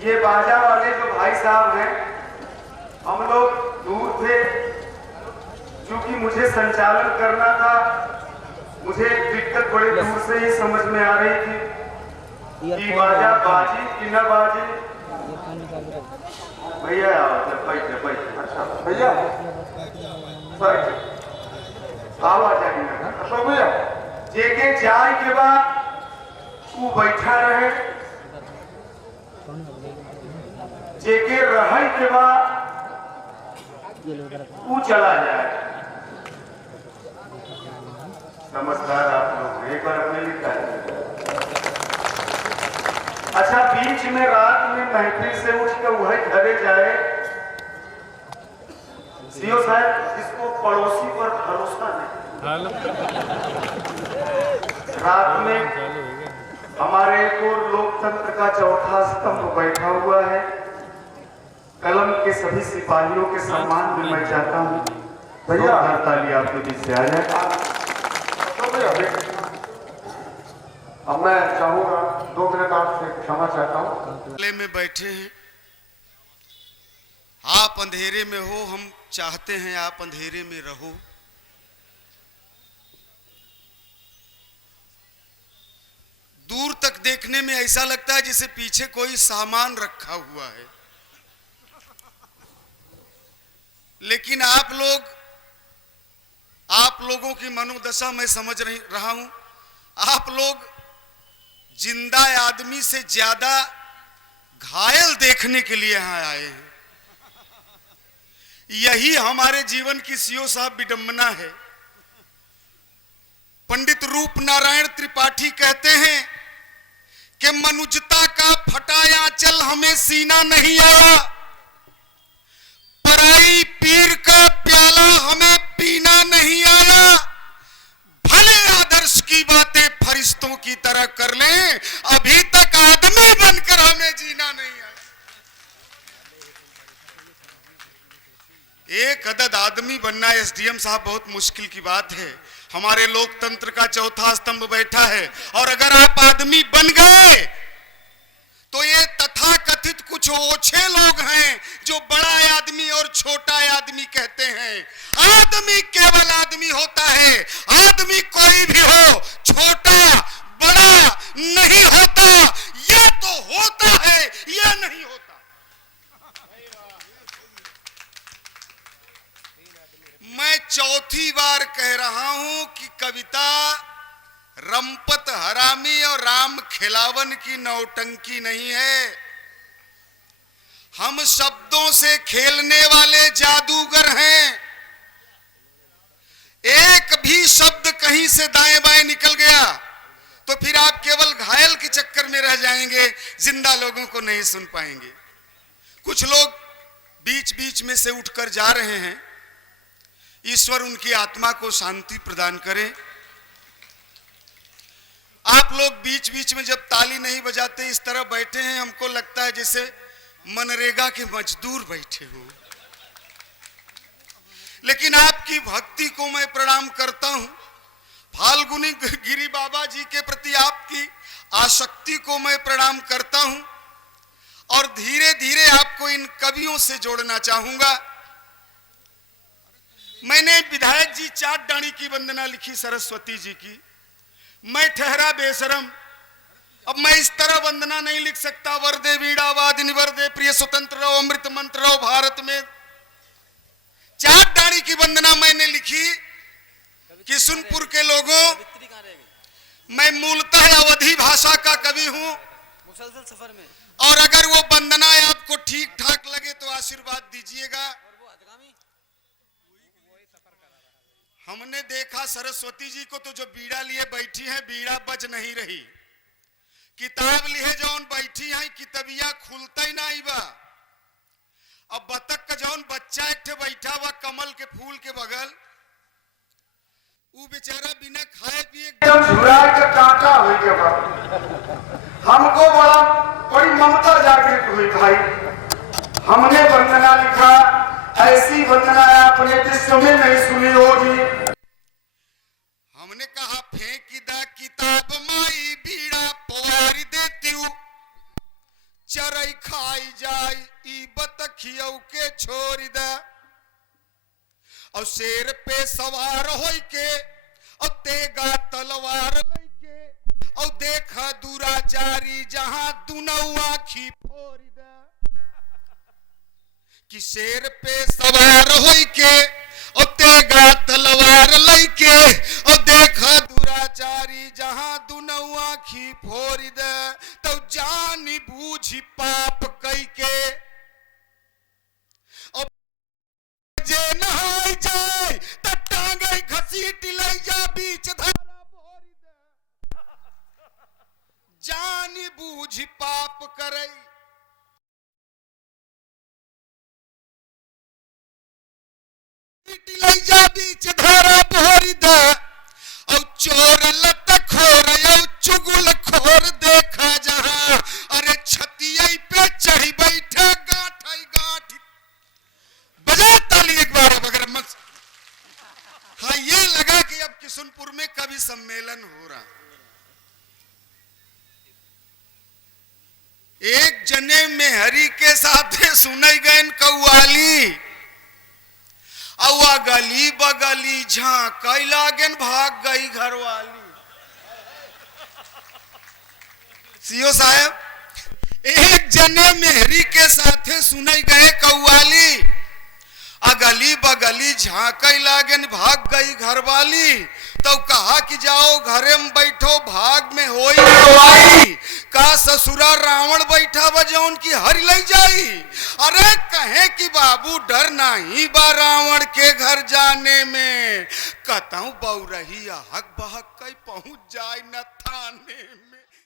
ये बाजा वाले जो भाई साहब हैं, हम लोग दूर थे, क्योंकि मुझे संचालन करना था। मुझे दिक्कत बड़े दूर से ही समझ में आ रही थी कि बाजा बाजी कि न बाजी। भैया अच्छा भैया आवाज आ गई भैया जेके जाए के बाद वो बैठा रहे, जेके रहे के बाद वो चला जाए। नमस्कार आप लोग, एक बार अपने लिखा है। अच्छा, बीच में रात में महफिल से उठ कर वही घरे जाए। सीओ साहब, इसको पड़ोसी पर भरोसा नहीं। रात में हमारे को लोकतंत्र का चौथा स्तंभ बैठा हुआ है। कलम के सभी सिपाहियों के सम्मान में मैं चाहता हूँ भैया ताली आपके बीच से आ जाए। अब मैं चाहूंगा 2 मिनट आपसे क्षमा चाहता हूँ। में बैठे हैं, आप अंधेरे में हो, हम चाहते हैं आप अंधेरे में रहो। दूर तक देखने में ऐसा लगता है जैसे पीछे कोई सामान रखा हुआ है, लेकिन आप लोगों की मनोदशा मैं समझ रहा हूं। आप लोग जिंदा आदमी से ज्यादा घायल देखने के लिए यहां आए हैं। यही हमारे जीवन की सीओ साहब विडंबना है। पंडित रूप नारायण त्रिपाठी कहते हैं कि मनुजता का फटाया चल हमें सीना नहीं आया, पराई पीर का प्याला हमें पीना नहीं आया। भले आदर्श की बातें फरिश्तों की तरह कर लें, अभी तक आदमी बनकर हमें जीना नहीं आया। एक अदद आदमी बनना एसडीएम साहब बहुत मुश्किल की बात है। हमारे लोकतंत्र का चौथा स्तंभ बैठा है, और अगर आप आदमी बन गए तो ये तथाकथित कुछ ओछे लोग हैं जो बड़ा आदमी और छोटा आदमी कहते हैं। आदमी केवल आदमी होता है, आदमी कोई भी हो, छोटा बड़ा नहीं होता। ये तो होता है, यह नहीं होता। मैं चौथी बार कह रहा हूं कि कविता रंपत हरामी और राम खिलावन की नौटंकी नहीं है। हम शब्दों से खेलने वाले जादूगर हैं। एक भी शब्द कहीं से दाएं बाएं निकल गया तो फिर आप केवल घायल के चक्कर में रह जाएंगे, जिंदा लोगों को नहीं सुन पाएंगे। कुछ लोग बीच बीच में से उठकर जा रहे हैं। ईश्वर उनकी आत्मा को शांति प्रदान करे। आप लोग बीच बीच में जब ताली नहीं बजाते इस तरह बैठे हैं, हमको लगता है जैसे मनरेगा के मजदूर बैठे हो। लेकिन आपकी भक्ति को मैं प्रणाम करता हूं। फाल्गुनी गिरी बाबा जी के प्रति आपकी आसक्ति को मैं प्रणाम करता हूं, और धीरे धीरे आपको इन कवियों से जोड़ना चाहूंगा। मैंने विधायक जी चाट डाणी की वंदना लिखी सरस्वती जी की। मैं ठहरा बेशरम, अब मैं इस तरह वंदना नहीं लिख सकता। वरदे वीणा वादिनी वरदे प्रिय स्वतंत्र रहो, अमृत मंत्र रहो भारत में। चाट डाणी की वंदना मैंने लिखी किशुनपुर के लोगों, मैं मूलतः अवधी भाषा का कवि हूं, मुसलसल सफर में, और अगर वो वंदना आपको ठीक ठाक लगे तो आशीर्वाद दीजिएगा। हमने देखा सरस्वती जी को तो जो बीड़ा लिए बैठी है, बीड़ा बज नहीं रही। किताब लिए जौन बैठी है, किताबिया खुलता ही नहीं बा। अब बतख का जौन बच्चा एक बैठा हुआ कमल के फूल के बगल, वो बेचारा बिना खाए पिए झुरा के काटा हुई के बाद हमको बड़ी ममता जागृत हुई। भाई, हमने वंदना लिखा, ऐसी वंदना आपने विश्व में नहीं सुनी होगी। हमने कहा फेंक दा किताब माई बीड़ा पोर देती हूँ, चरई खाई जाई ई बतखियौ के छोड़ दे। और शेर पे सवार होई के और तेगा तलवार लइके और देखा दुराचारी जहां दुनौ आखी फोड़ दे। कि शेर पे सवार होई के और तेगा तलवार लइके और देखा दुराचारी जहां दुनौ आखी फोड़ दे। तो जानी बूझी पाप कई के और जे नहाई जाए त टांगे घसीट लई जा बीच धारा भोरी दे। जानी बूझी पाप करई लई जा बीच धारा भोरी दे। और चोर लत खोर और चुगल खोर देखा जहां अरे छतिया पे चढ़ी बैठे गांठ गांठ बजा ताली एक बार अगर मत। हाँ ये लगा कि अब किशनपुर में कवि सम्मेलन हो रहा। एक जने में हरि के साथ सुनई गए कव्वाली औवा गली बगली झांक लागन भाग गई घरवाली। सीओ साहब एक जने मेहरी के साथे सुनई गए कव्वाली अगली बगली झांक लागन भाग गई घरवाली। तो कहा कि जाओ घरे में बैठो भाग में होई नवाई। का ससुरा रावण बैठा बजौन की हरि लई जाई। अरे कहे कि बाबू डर नहीं बा रावण के घर जाने में। कतऊ बौरही हक बहक कई पहुंच जाए न थाने में।